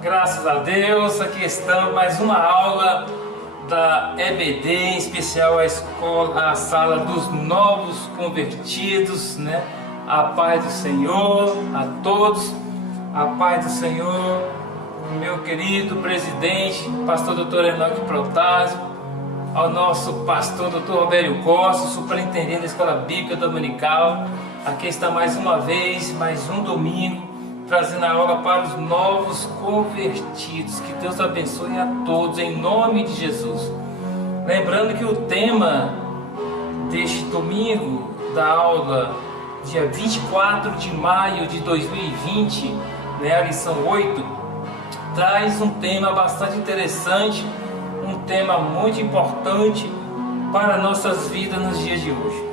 Graças a Deus, aqui estamos, mais uma aula da EBD, em especial a sala dos novos convertidos, né? A paz do Senhor a todos, a paz do Senhor, meu querido presidente, pastor Dr. Enoque Protásio, ao nosso pastor Dr. Robério Costa, superintendente da Escola Bíblica Dominical. Aqui está mais uma vez, mais um domingo, trazendo a aula para os novos convertidos. Que Deus abençoe a todos, em nome de Jesus. Lembrando que o tema deste domingo, da aula, dia 24 de maio de 2020, né, a lição 8, traz um tema bastante interessante, um tema muito importante para nossas vidas nos dias de hoje.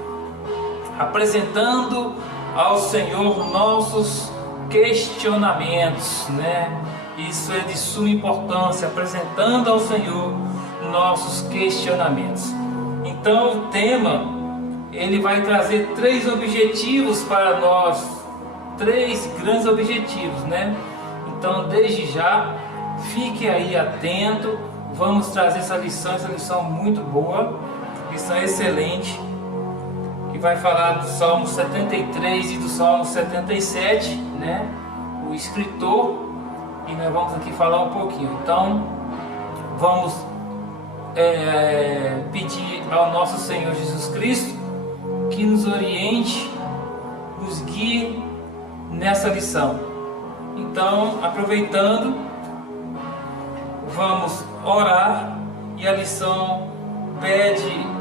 Apresentando ao Senhor nossos questionamentos, né? Isso é de suma importância, apresentando ao Senhor nossos questionamentos. Então o tema, ele vai trazer três objetivos para nós, três grandes objetivos, né? Então desde já, fique aí atento, vamos trazer essa lição muito boa, lição excelente, que vai falar do Salmo 73 e do Salmo 77, né? O escritor, e nós vamos aqui falar um pouquinho. Então, vamos pedir ao nosso Senhor Jesus Cristo que nos oriente, nos guie nessa lição. Então, aproveitando, vamos orar, e a lição pede,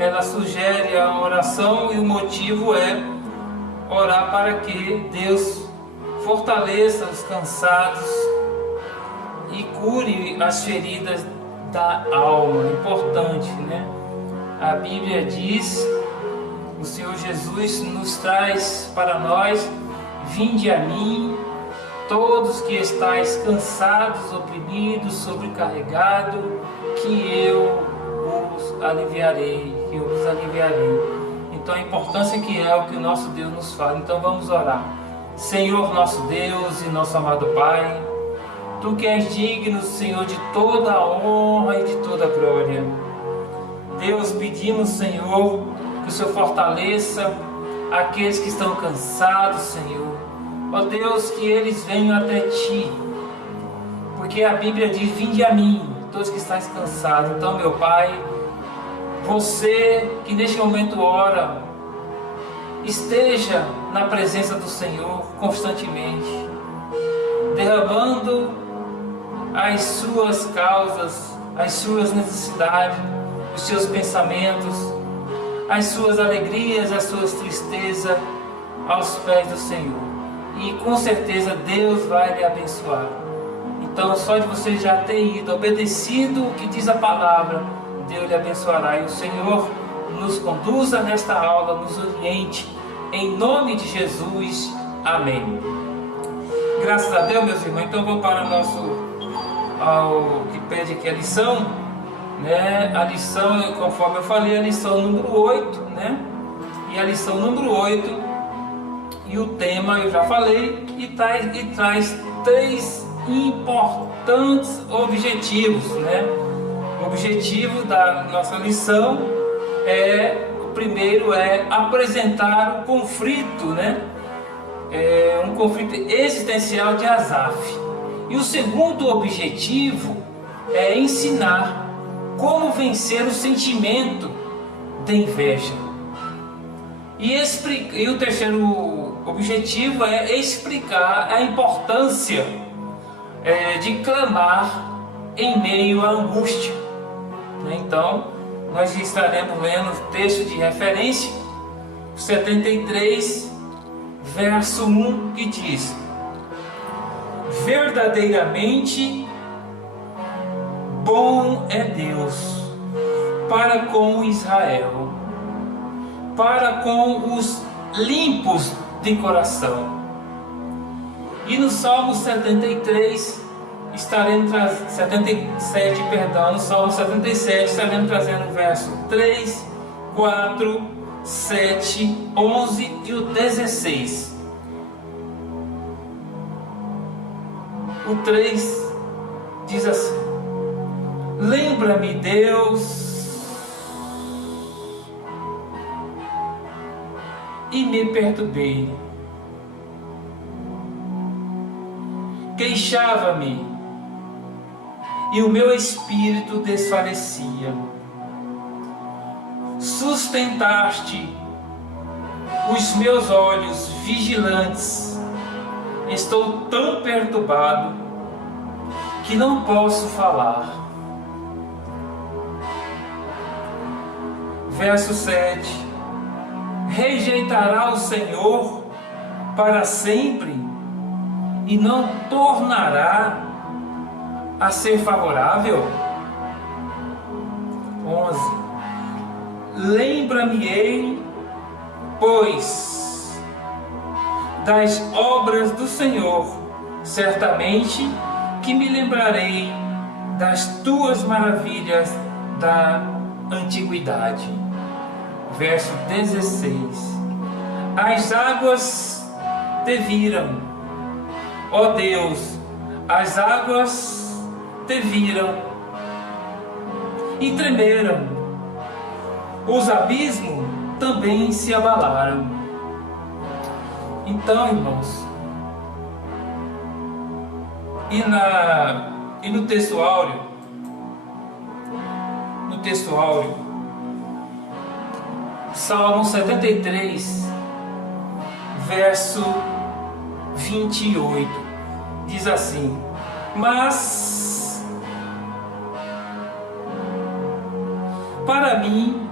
ela sugere a oração, e o motivo é orar para que Deus fortaleça os cansados e cure as feridas da alma. Importante, né? A Bíblia diz, o Senhor Jesus nos traz para nós: vinde a mim, todos que estáis cansados, oprimidos, sobrecarregados, que eu vos aliviarei, que eu vos aliviarei. Então a importância que é o que o nosso Deus nos fala. Então vamos orar. Senhor nosso Deus e nosso amado Pai, Tu que és digno, Senhor, de toda a honra e de toda a glória. Deus, pedimos, Senhor, que o Senhor fortaleça aqueles que estão cansados, Senhor. Ó Deus, que eles venham até Ti, porque a Bíblia diz: vinde a mim, todos que estáis cansados. Então, meu Pai, você que neste momento ora, esteja na presença do Senhor constantemente, derramando as suas causas, as suas necessidades, os seus pensamentos, as suas alegrias, as suas tristezas aos pés do Senhor. E com certeza Deus vai lhe abençoar. Então, só de você já ter ido, obedecido o que diz a palavra, Deus lhe abençoará. E o Senhor nos conduza nesta aula, nos oriente, em nome de Jesus. Amém. Graças a Deus, meus irmãos. Então vamos para ao que pede aqui a lição, né? A lição, conforme eu falei, a lição número 8, né? E a lição número 8, e o tema eu já falei, e traz três importantes objetivos, né? O objetivo da nossa lição o primeiro é apresentar o conflito, né? Um conflito existencial de Asaf. E o segundo objetivo é ensinar como vencer o sentimento de inveja. E o terceiro objetivo é explicar a importância de clamar em meio à angústia. Então, nós estaremos lendo o texto de referência, 73, verso 1, que diz: verdadeiramente bom é Deus para com Israel, para com os limpos de coração. E no Salmo 73, estaremos 77, perdão, no Salmo 77 estaremos trazendo o verso 3, 4, 7, 11 e o 16. O 3 diz assim: lembra-me, Deus, e me perturbei. Queixava-me, e o meu espírito desfalecia. Sustentaste os meus olhos vigilantes. Estou tão perturbado que não posso falar. Verso 7: rejeitará o Senhor para sempre e não tornará a ser favorável? 11: lembra-me-ei, pois, das obras do Senhor, certamente que me lembrarei das tuas maravilhas da antiguidade. Verso 16: as águas te viram, ó Deus, as águas te viram e tremeram, os abismos também se abalaram. Então, irmãos, e no texto áureo, Salmo 73, verso 28, diz assim: mas para mim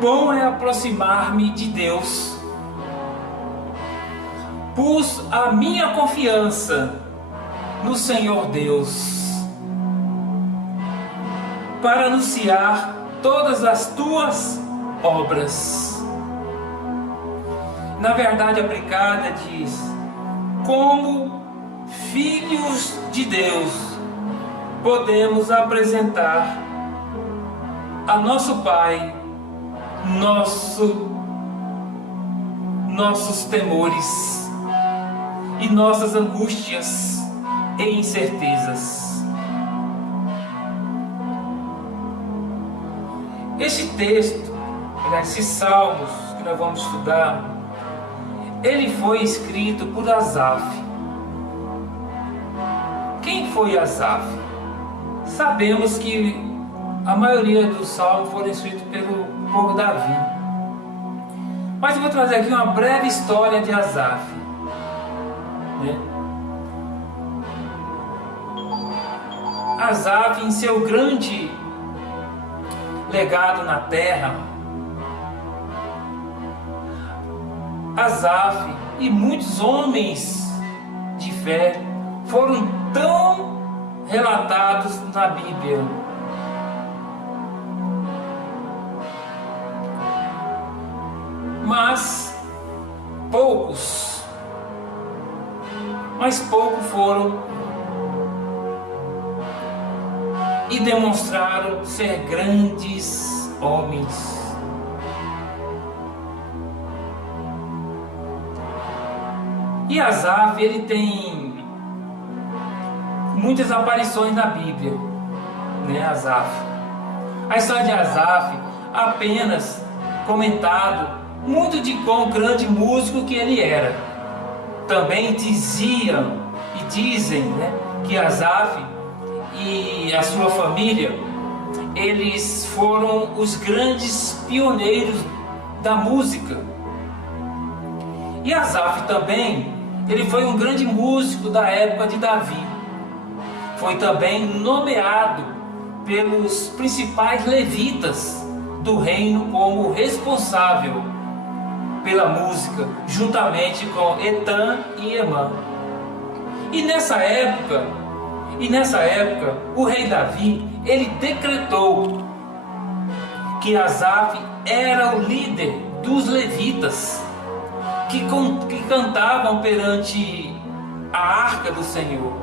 bom é aproximar-me de Deus. Pus a minha confiança no Senhor Deus, para anunciar todas as tuas obras. Na verdade aplicada diz: como filhos de Deus, podemos apresentar a nosso Pai nossos temores e nossas angústias e incertezas. Este texto, esses salmos que nós vamos estudar, ele foi escrito por Asaf. Quem foi Asaf? Sabemos que a maioria dos salmos foram escritos por Davi. Mas eu vou trazer aqui uma breve história de Asaf. Asaf, em seu grande legado na terra, Asaf e muitos homens de fé foram tão relatados na Bíblia. Mas poucos foram e demonstraram ser grandes homens. E Asaf, ele tem muitas aparições na Bíblia, Asaf. A história de Asaf apenas comentado muito de quão grande músico que ele era. Também diziam e dizem, que Asaf e a sua família, eles foram os grandes pioneiros da música. E Asaf também, ele foi um grande músico da época de Davi. Foi também nomeado pelos principais levitas do reino como responsável pela música, juntamente com Etã e Emã. E nessa época, o rei Davi, ele decretou que Asaf era o líder dos levitas, que cantavam perante a arca do Senhor.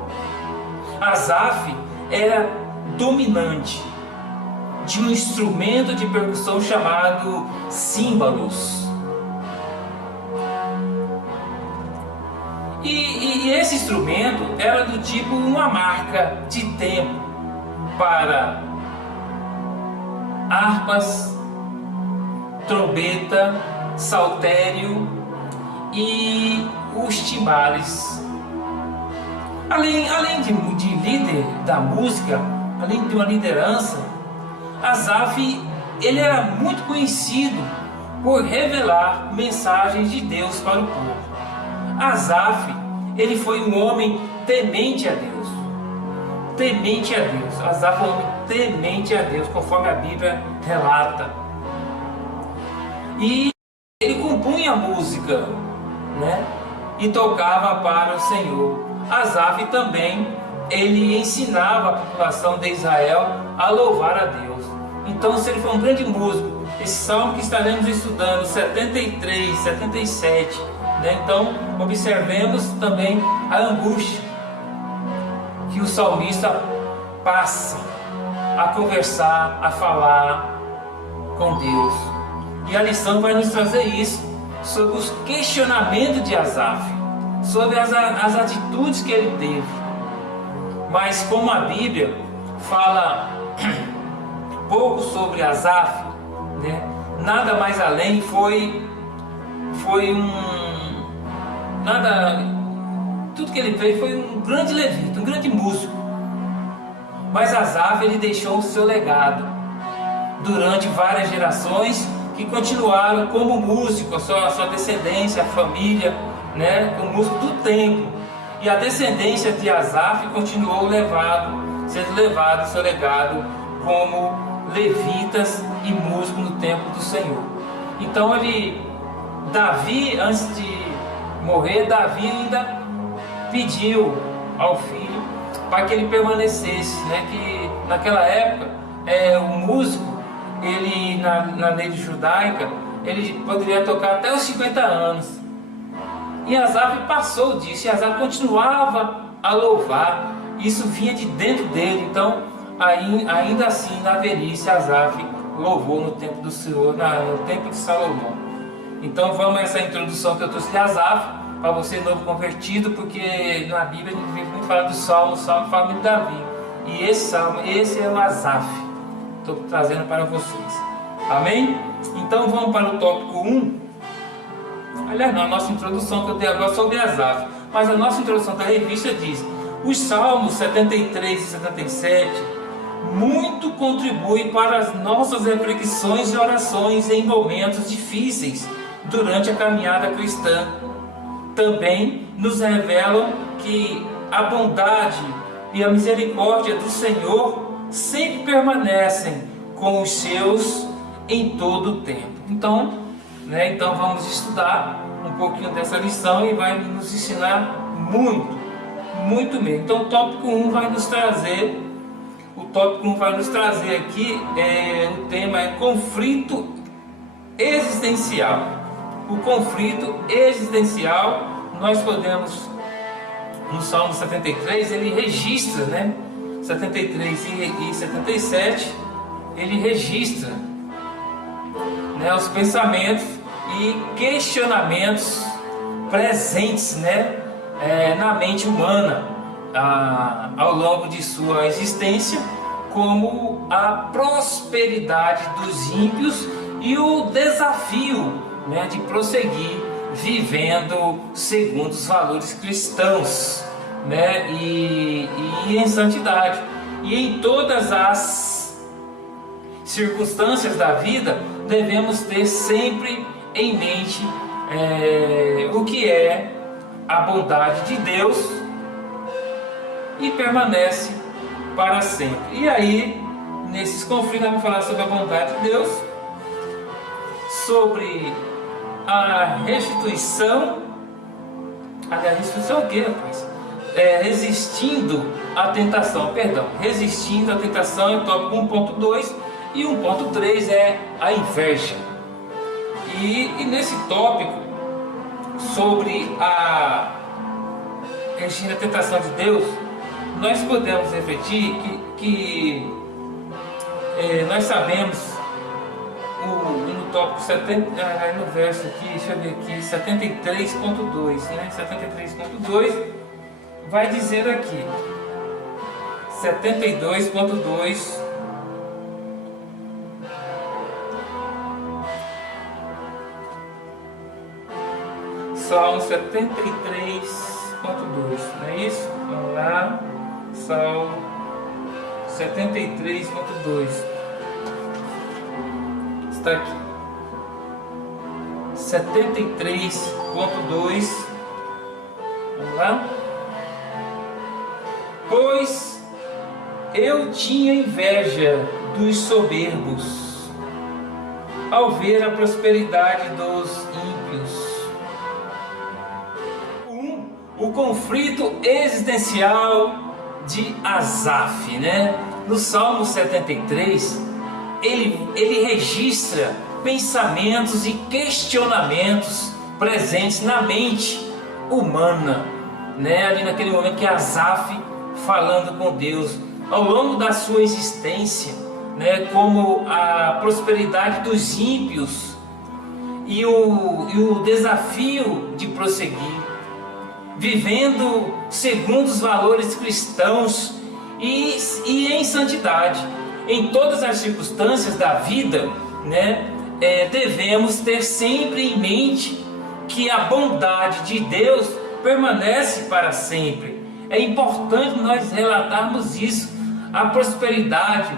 Asaf era dominante de um instrumento de percussão chamado címbalos. E esse instrumento era do tipo uma marca de tempo para harpas, trombeta, saltério e os timbales. Além de líder da música, além de uma liderança, Asaf, ele era muito conhecido por revelar mensagens de Deus para o povo. Asaf, ele foi um homem temente a Deus. Temente a Deus. Asaf foi um homem temente a Deus, conforme a Bíblia relata. E ele compunha música, né? E tocava para o Senhor. Asaf também, ele ensinava a população de Israel a louvar a Deus. Então, se ele foi um grande músico, esse salmo que estaremos estudando, 73, 77, né? Então, observemos também a angústia que o salmista passa a conversar, a falar com Deus. E a lição vai nos trazer isso, sobre os questionamentos de Asaf, sobre as atitudes que ele teve. Mas como a Bíblia fala pouco sobre Asaf, né? Nada mais além tudo que ele fez foi um grande levita, um grande músico. Mas Asaf, ele deixou o seu legado durante várias gerações que continuaram como músico, a sua descendência, a família, né, como músico do templo. E a descendência de Asaf continuou sendo levado seu legado como levitas e músicos no templo do Senhor. Então Davi, antes de morrer, Davi ainda pediu ao filho para que ele permanecesse, né? Que naquela época o músico, ele na lei judaica, ele poderia tocar até os 50 anos. E Asaf passou disso, e Asaf continuava a louvar. Isso vinha de dentro dele. Então, ainda assim, na velhice, Asaf louvou no templo do Senhor, no templo de Salomão. Então, vamos a essa introdução que eu trouxe de Asaf, para você novo convertido, porque na Bíblia a gente vê muito falar do Salmo, o Salmo fala muito de Davi. E esse é o Asaf. Estou trazendo para vocês. Amém? Então, vamos para o tópico 1. Aliás, não, a nossa introdução que eu dei agora sobre Asaf. Mas a nossa introdução da revista diz: os Salmos 73 e 77 muito contribuem para as nossas reflexões e orações em momentos difíceis durante a caminhada cristã. Também nos revelam que a bondade e a misericórdia do Senhor sempre permanecem com os seus em todo o tempo. Então vamos estudar um pouquinho dessa lição e vai nos ensinar muito, muito mesmo. Então o tópico 1 vai nos trazer aqui, o tema é conflito existencial. O conflito existencial, nós podemos, no Salmo 73, ele registra, né? 73 e 77, ele registra, né, os pensamentos e questionamentos presentes, né, na mente humana ao longo de sua existência, como a prosperidade dos ímpios e o desafio, né, de prosseguir vivendo segundo os valores cristãos, né, e em santidade. E em todas as circunstâncias da vida devemos ter sempre em mente o que é a bondade de Deus e permanece para sempre. E aí, nesses conflitos, vamos falar sobre a bondade de Deus, sobre a restituição. Aliás, restituição o quê, rapaz? Resistindo à tentação, resistindo à tentação é o tópico 1.2, e 1.3 é a inveja. E nesse tópico, sobre a resistindo à tentação de Deus, nós podemos refletir que nós sabemos, no tópico 70, no verso aqui, deixa eu ver aqui, 73.2, né? 73.2 vai dizer aqui, 72.2, Salmo 73.2, não é isso? Vamos lá, Salmo 73.2, está aqui, 73.2, vamos lá. Pois eu tinha inveja dos soberbos, ao ver a prosperidade dos ímpios. O conflito existencial de Asaf, né? No Salmo 73, ele registra pensamentos e questionamentos presentes na mente humana, né? Ali naquele momento que Asaf falando com Deus ao longo da sua existência, né? Como a prosperidade dos ímpios e o desafio de prosseguir, vivendo segundo os valores cristãos e em santidade. Em todas as circunstâncias da vida, né, devemos ter sempre em mente que a bondade de Deus permanece para sempre. É importante nós relatarmos isso. A prosperidade,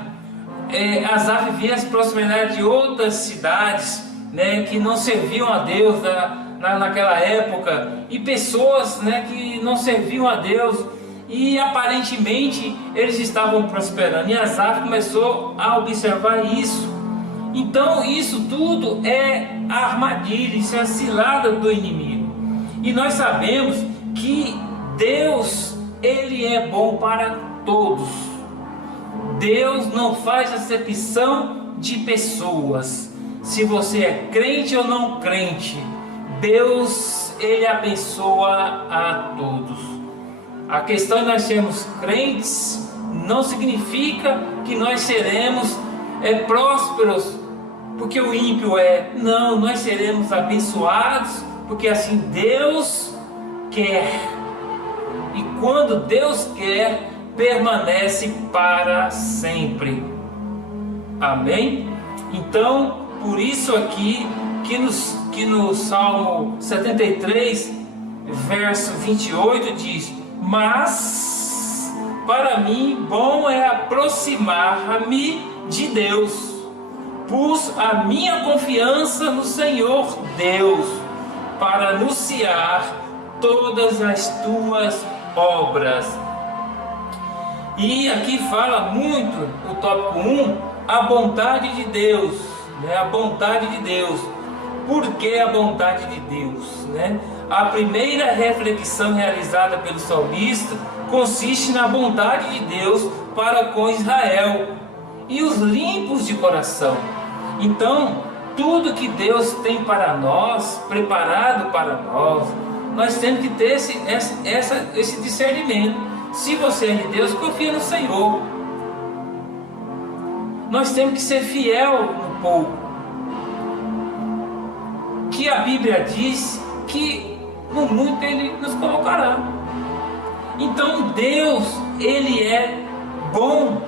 Asaf via as prosperidades de outras cidades, né, que não serviam a Deus naquela época, e pessoas, né, que não serviam a Deus, e aparentemente eles estavam prosperando, e Asaf começou a observar isso. Então isso tudo é a armadilha, isso é a cilada do inimigo, e nós sabemos que Deus, Ele é bom para todos. Deus não faz acepção de pessoas, se você é crente ou não crente. Deus, Ele abençoa a todos. A questão de nós sermos crentes não significa que nós seremos prósperos porque o ímpio é. Não, nós seremos abençoados porque assim Deus quer. E quando Deus quer, permanece para sempre. Amém? Então, por isso aqui que no Salmo 73, verso 28 diz: mas para mim bom é aproximar-me de Deus, pus a minha confiança no Senhor Deus, para anunciar todas as tuas obras. E aqui fala muito o tópico 1, a bondade de Deus, né? A bondade de Deus. Por que a bondade de Deus, né? A primeira reflexão realizada pelo salmista consiste na bondade de Deus para com Israel e os limpos de coração. Então, tudo que Deus tem para nós, preparado para nós, nós temos que ter esse discernimento. Se você é de Deus, confia no Senhor. Nós temos que ser fiel no pouco, que a Bíblia diz que no muito Ele nos colocará. Então Deus, Ele é bom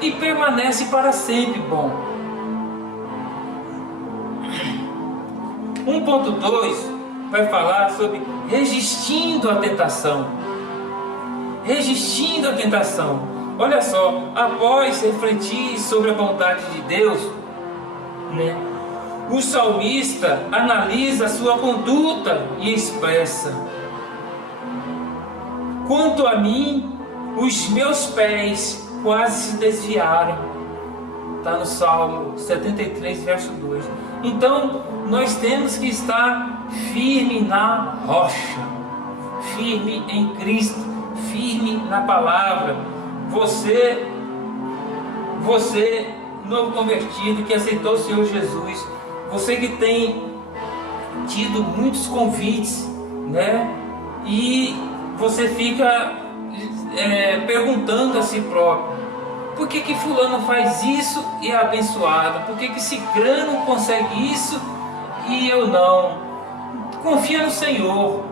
e permanece para sempre bom. 1.2 vai falar sobre resistindo à tentação. Resistindo à tentação. Olha só, após refletir sobre a bondade de Deus, né, o salmista analisa a sua conduta e expressa: quanto a mim, os meus pés quase se desviaram. Está no Salmo 73, verso 2. Então, nós temos que estar firme na rocha, firme em Cristo, firme na palavra. Você novo convertido que aceitou o Senhor Jesus, você que tem tido muitos convites, né? E você fica perguntando a si próprio: Por que que fulano faz isso e é abençoado? Por que que cicrano consegue isso e eu não? Confia no Senhor.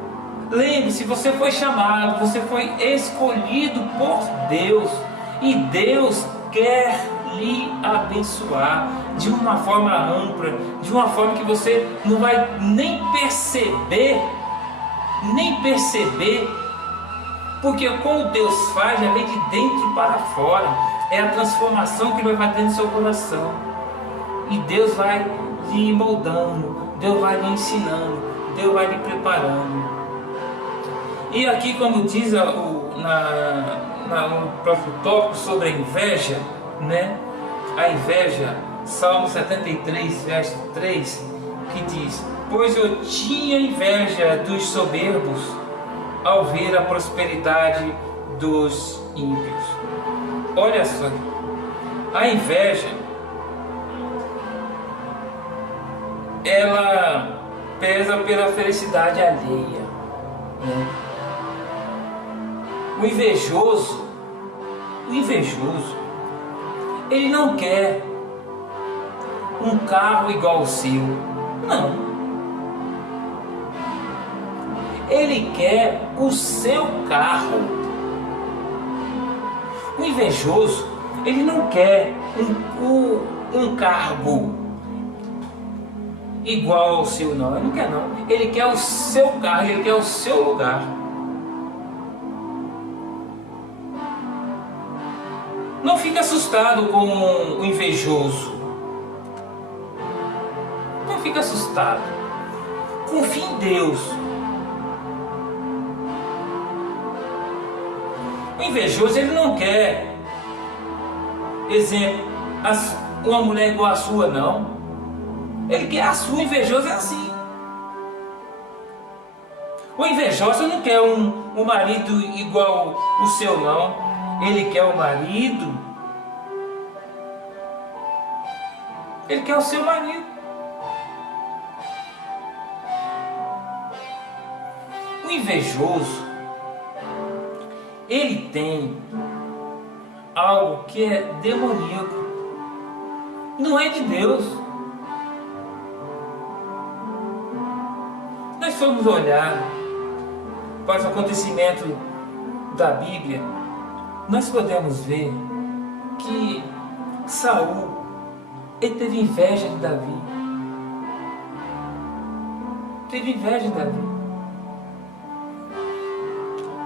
Lembre-se, você foi chamado, você foi escolhido por Deus. E Deus quer lhe abençoar de uma forma ampla, de uma forma que você não vai nem perceber, porque como Deus faz, já vem de dentro para fora. É a transformação que vai dentro do seu coração. E Deus vai lhe moldando, Deus vai lhe ensinando, Deus vai lhe preparando. E aqui, como diz no próprio tópico sobre a inveja, né? A inveja, Salmo 73, verso 3, que diz: pois eu tinha inveja dos soberbos ao ver a prosperidade dos ímpios. Olha só, a inveja, ela pesa pela felicidade alheia, né? O invejoso, ele não quer um carro igual ao seu, não. Ele quer o seu carro. O invejoso, ele não quer um cargo igual ao seu, não. Ele não quer, não. Ele quer o seu carro, ele quer o seu lugar. Não fique assustado com o invejoso. Não fique assustado. Confie em Deus. O invejoso, ele não quer, exemplo, uma mulher igual a sua, não. Ele quer a sua. Invejoso é assim. O invejoso não quer um marido igual o seu, não. Ele quer o marido. Ele quer o seu marido. O invejoso, ele tem algo que é demoníaco. Não é de Deus. Nós formos olhar para os acontecimentos da Bíblia, nós podemos ver que Saul, ele teve inveja de Davi. Teve inveja de Davi.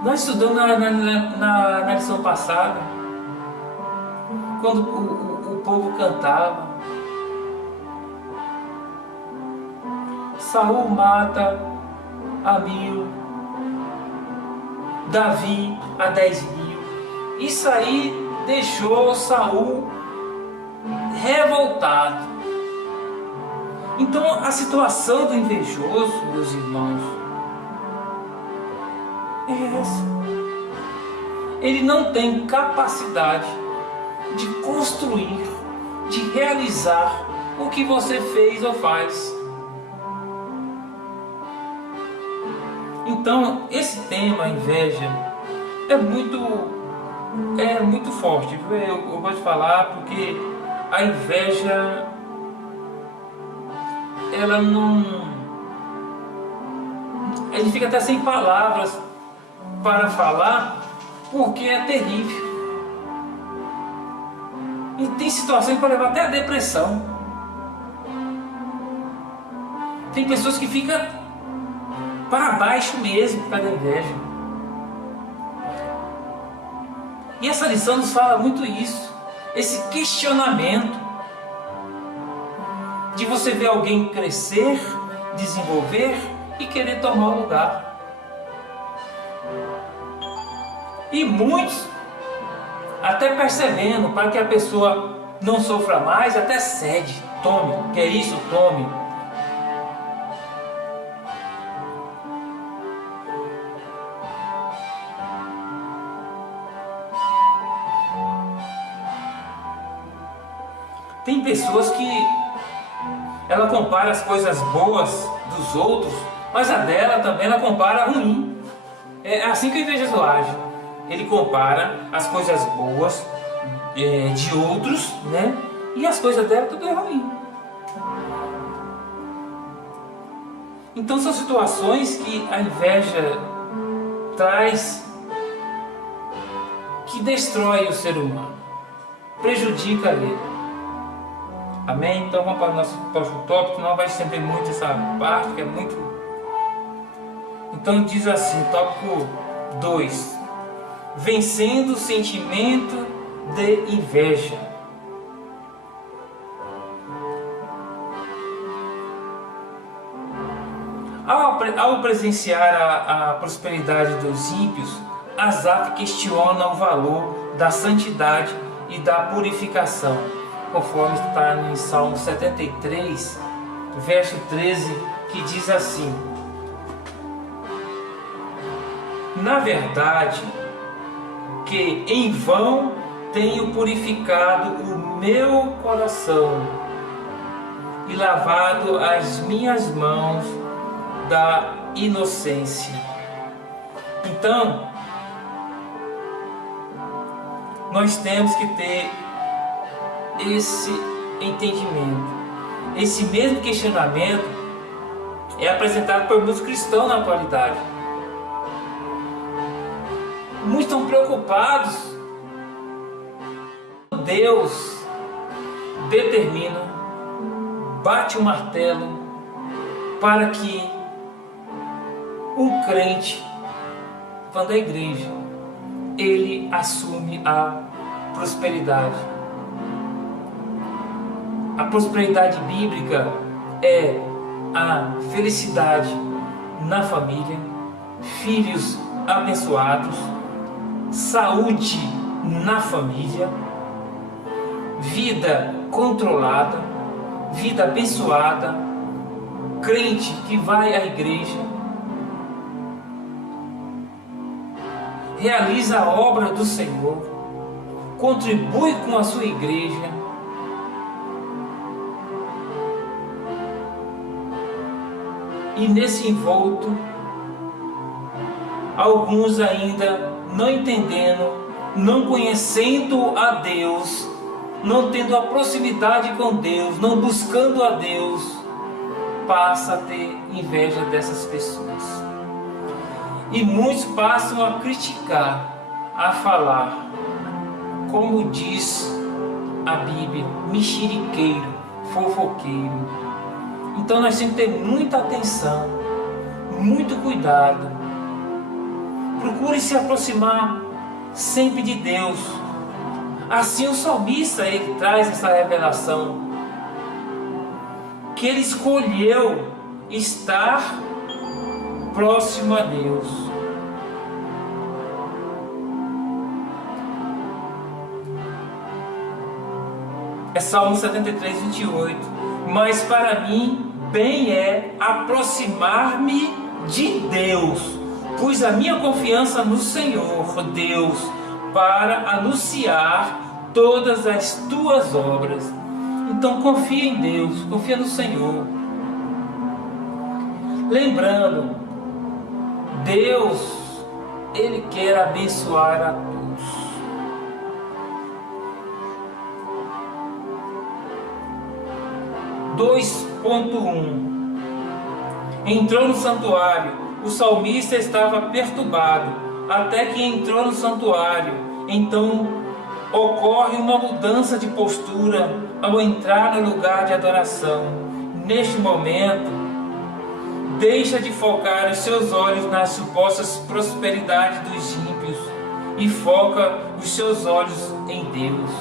Nós estudamos na lição passada, quando o povo cantava, Saul mata a 1000, Davi a 10.000. Isso aí deixou Saul revoltado. Então a situação do invejoso, meus irmãos, é essa. Ele não tem capacidade de construir, de realizar o que você fez ou faz. Então esse tema, a inveja, é muito forte. Eu vou te falar porque a inveja, ela não... A gente fica até sem palavras para falar, porque é terrível. E tem situações para levar até a depressão. Tem pessoas que ficam para baixo mesmo por causa da inveja. E essa lição nos fala muito isso. Esse questionamento de você ver alguém crescer, desenvolver e querer tomar o lugar. E muitos, até percebendo, para que a pessoa não sofra mais, até cede. Tome, quer isso? Tome. Tem pessoas que ela compara as coisas boas dos outros, mas a dela também ela compara ruim. É assim que o invejoso age. Ele compara as coisas boas de outros, né? E as coisas dela tudo é ruim. Então são situações que a inveja traz, que destrói o ser humano, prejudica ele. Amém? Então vamos para o nosso próximo tópico, não vai estender muito essa parte, que é muito... Então diz assim, tópico 2: vencendo o sentimento de inveja. Ao presenciar a prosperidade dos ímpios, Asaf questiona o valor da santidade e da purificação, conforme está em Salmo 73, verso 13, que diz assim: na verdade, que em vão tenho purificado o meu coração e lavado as minhas mãos da inocência. Então, nós temos que ter esse entendimento. Esse mesmo questionamento é apresentado por muitos cristãos na atualidade. Muitos estão preocupados. Deus determina, bate o martelo para que um crente, quando a igreja, ele assume a prosperidade. A prosperidade bíblica é a felicidade na família, filhos abençoados, saúde na família, vida controlada, vida abençoada, crente que vai à igreja, realiza a obra do Senhor, contribui com a sua igreja, e nesse envolto, alguns ainda não entendendo, não conhecendo a Deus, não tendo a proximidade com Deus, não buscando a Deus, passa a ter inveja dessas pessoas. E muitos passam a criticar, a falar, como diz a Bíblia, mexeriqueiro, fofoqueiro. Então nós temos que ter muita atenção, muito cuidado. Procure se aproximar sempre de Deus. Assim o salmista, ele traz essa revelação, que ele escolheu estar próximo a Deus. É Salmo 73, 28. Mas para mim, bem é aproximar-me de Deus, pus a minha confiança no Senhor Deus, para anunciar todas as tuas obras. Então confia em Deus, confia no Senhor. Lembrando, Deus, Ele quer abençoar a todos. Entrou no santuário. O salmista estava perturbado, até que entrou no santuário. Então ocorre uma mudança de postura ao entrar no lugar de adoração. Neste momento, deixa de focar os seus olhos nas supostas prosperidades dos ímpios e foca os seus olhos em Deus.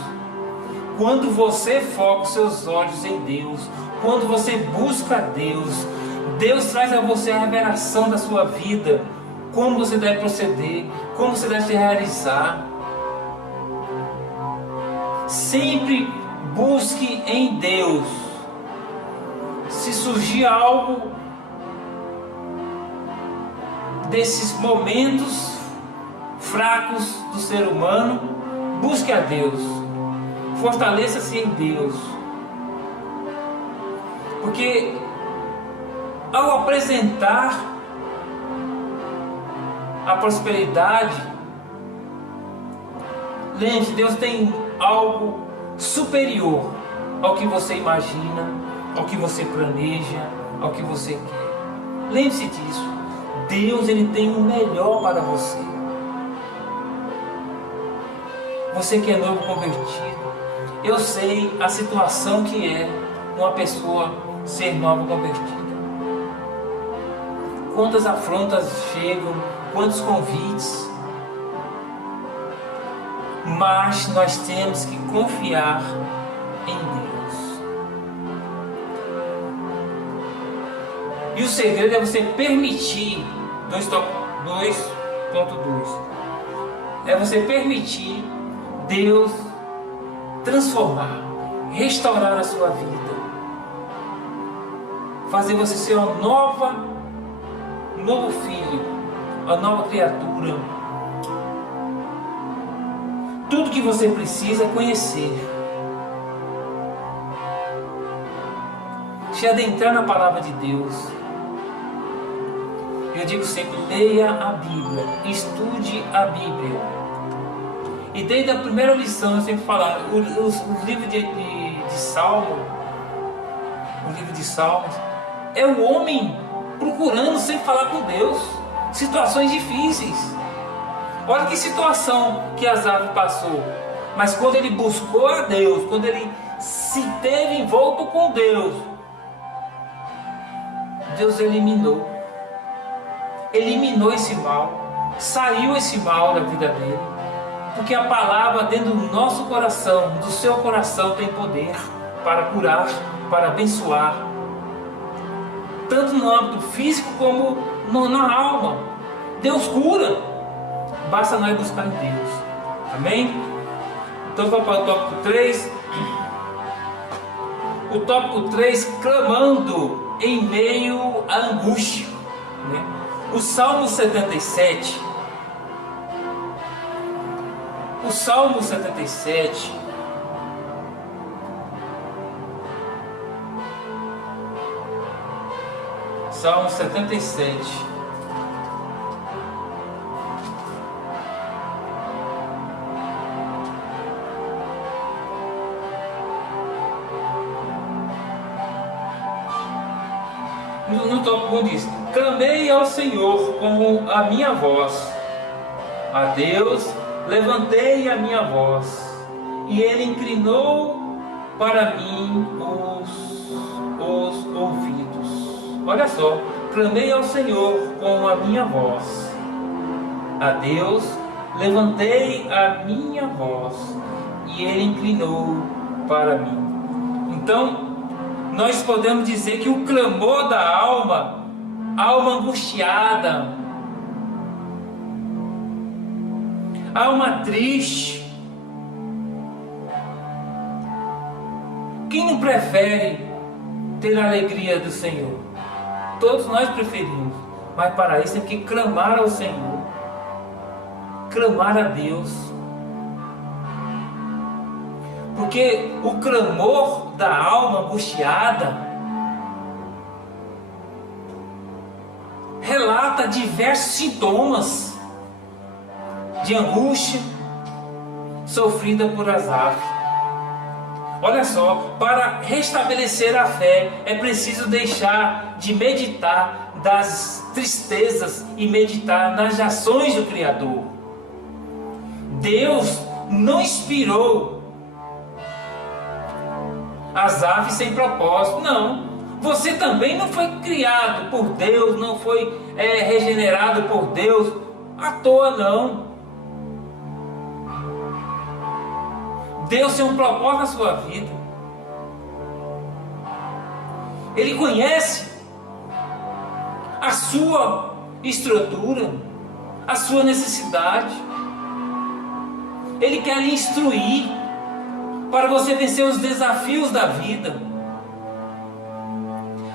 Quando você foca os seus olhos em Deus, quando você busca Deus, Deus traz a você a revelação da sua vida, como você deve proceder, como você deve se realizar. Sempre busque em Deus. Se surgir algo desses momentos fracos do ser humano, busque a Deus, fortaleça-se em Deus, porque ao apresentar a prosperidade, lembre-se, Deus tem algo superior ao que você imagina, ao que você planeja, ao que você quer. Lembre-se disso. Deus, Ele tem o melhor para você. Você que é novo convertido, eu sei a situação que é uma pessoa ser nova convertida. Quantas afrontas chegam, quantos convites. Mas nós temos que confiar em Deus. E o segredo é você permitir, 2.2, é você permitir Deus transformar, restaurar a sua vida, fazer você ser um novo filho, uma nova criatura. Tudo que você precisa é conhecer, se adentrar na palavra de Deus. Eu digo sempre, leia a Bíblia, estude a Bíblia. E desde a primeira lição eu sempre falo, os livros de Salmo, o livro de Salmos, é o homem procurando sempre falar com Deus, situações difíceis. Olha que situação que Asaf passou, mas quando ele buscou a Deus, quando ele se teve envolto com Deus, Deus eliminou esse mal, saiu esse mal da vida dele, porque a palavra dentro do nosso coração, do seu coração, tem poder para curar, para abençoar, tanto no âmbito físico como na alma. Deus cura, basta nós buscar em Deus. Amém? Então vamos para o tópico 3. O tópico 3, clamando em meio à angústia, né? O Salmo 77. O Salmo 77. Salmo 77. No tópico 1 diz: clamei ao Senhor com a minha voz, a Deus levantei a minha voz, e Ele inclinou para mim os ouvidos. Olha só, clamei ao Senhor com a minha voz, a Deus levantei a minha voz, e Ele inclinou para mim. Então, nós podemos dizer que o clamor da alma angustiada, alma triste, quem não prefere ter a alegria do Senhor? Todos nós preferimos, mas para isso tem que clamar ao Senhor, clamar a Deus. Porque o clamor da alma angustiada relata diversos sintomas de angústia sofrida por Asaf. Olha só, para restabelecer a fé é preciso deixar de meditar das tristezas e meditar nas ações do Criador. Deus não inspirou Asaf sem propósito, não. Você também não foi criado por Deus, não foi regenerado por Deus à toa, não. Deus tem um propósito na sua vida. Ele conhece a sua estrutura, a sua necessidade. Ele quer lhe instruir para você vencer os desafios da vida.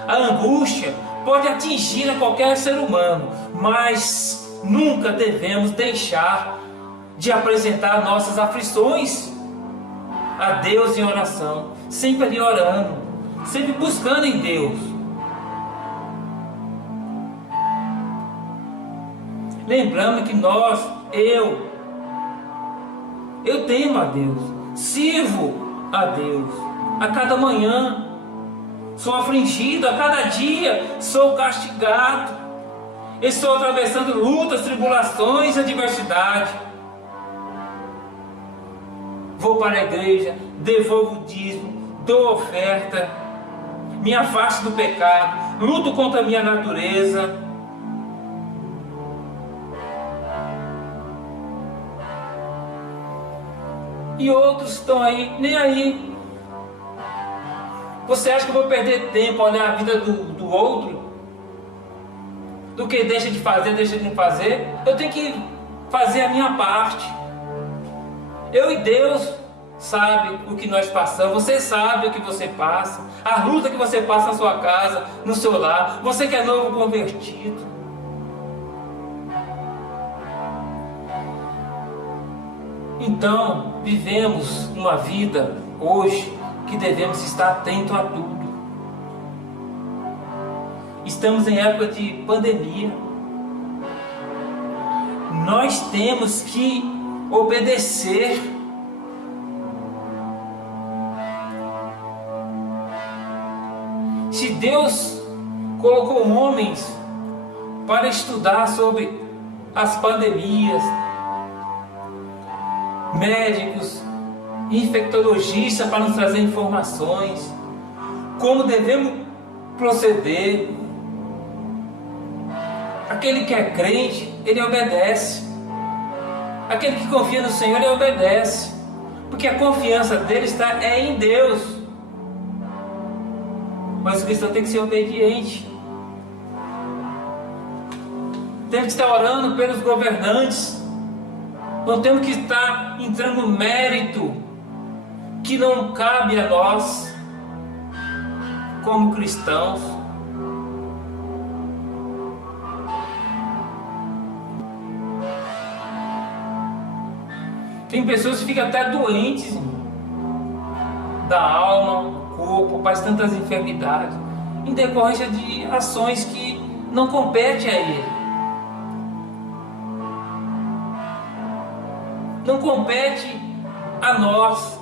A angústia pode atingir a qualquer ser humano, mas nunca devemos deixar de apresentar nossas aflições a Deus em oração, sempre ali orando, sempre buscando em Deus. Lembrando que eu temo a Deus. sirvo a Deus a cada manhã, sou afligido a cada dia, sou castigado, estou atravessando lutas, tribulações, adversidade. Vou para a igreja, devolvo o dízimo, dou oferta, me afasto do pecado, luto contra a minha natureza. E outros estão aí, nem aí. Você acha que eu vou perder tempo a olhar a vida do outro? Do que deixa de fazer, deixa de fazer? Eu tenho que fazer a minha parte. Eu e Deus sabe o que nós passamos. Você sabe o que você passa, a luta que você passa na sua casa, no seu lar. Você que é novo convertido. Então, vivemos uma vida hoje que devemos estar atentos a tudo. Estamos em época de pandemia. Nós temos que obedecer. Se Deus colocou homens para estudar sobre as pandemias, médicos, infectologistas para nos trazer informações, como devemos proceder. Aquele que é crente, ele obedece. Aquele que confia no Senhor, ele obedece, porque a confiança dele está em Deus. Mas o cristão tem que ser obediente. Temos que estar orando pelos governantes. Não temos que estar entrando no mérito que não cabe a nós como cristãos. Tem pessoas que ficam até doentes da alma, corpo, faz tantas enfermidades em decorrência de ações que não competem a ele. Não compete a nós,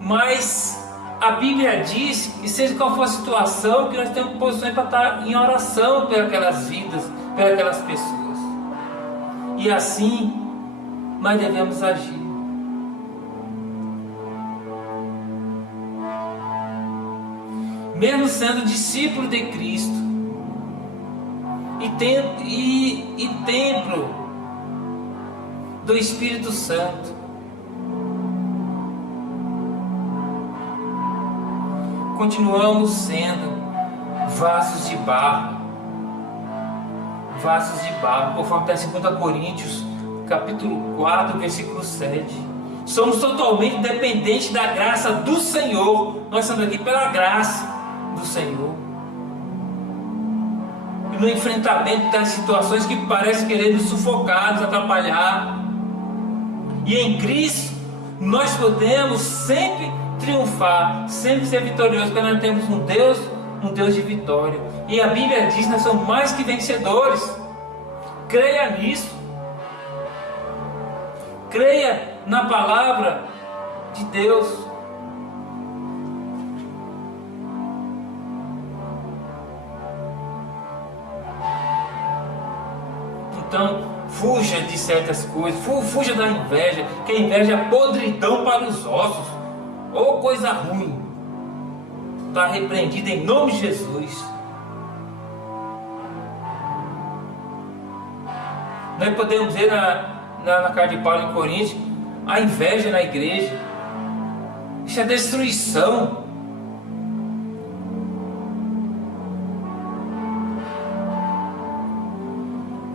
mas a Bíblia diz que seja qual for a situação, que nós temos posições para estar em oração por aquelas vidas, por aquelas pessoas. E assim nós devemos agir. Mesmo sendo discípulo de Cristo e templo do Espírito Santo, continuamos sendo vasos de barro, conforme está em 2 Coríntios, capítulo 4, versículo 7. Somos totalmente dependentes da graça do Senhor. Nós estamos aqui pela graça do Senhor. E no enfrentamento das situações que parecem querer nos sufocar, nos atrapalhar. E em Cristo nós podemos sempre triunfar, sempre ser vitoriosos, porque nós temos um Deus de vitória. E a Bíblia diz que nós somos mais que vencedores. Creia nisso. Creia na palavra de Deus. Então, fuja de certas coisas, fuja da inveja, que a inveja é podridão para os ossos, ou coisa ruim. Está repreendida em nome de Jesus. Nós podemos ver na carta de Paulo em Coríntios, a inveja na igreja. Isso é destruição.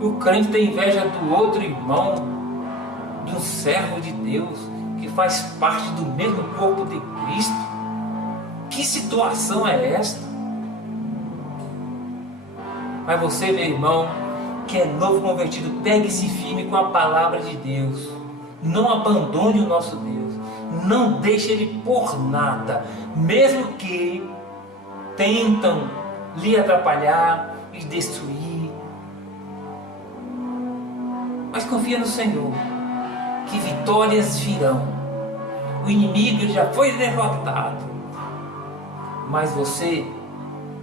O crente tem inveja do outro irmão, de um servo de Deus, que faz parte do mesmo corpo de Cristo. Que situação é esta? Mas você, meu irmão, que é novo convertido, pegue-se firme com a palavra de Deus. Não abandone o nosso Deus. Não deixe Ele por nada. Mesmo que tentam lhe atrapalhar e destruir. Mas confia no Senhor, que vitórias virão. O inimigo já foi derrotado. Mas você,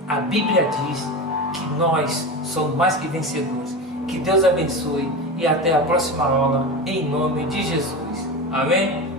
a Bíblia diz que nós somos mais que vencedores. Que Deus abençoe e até a próxima aula, em nome de Jesus. Amém?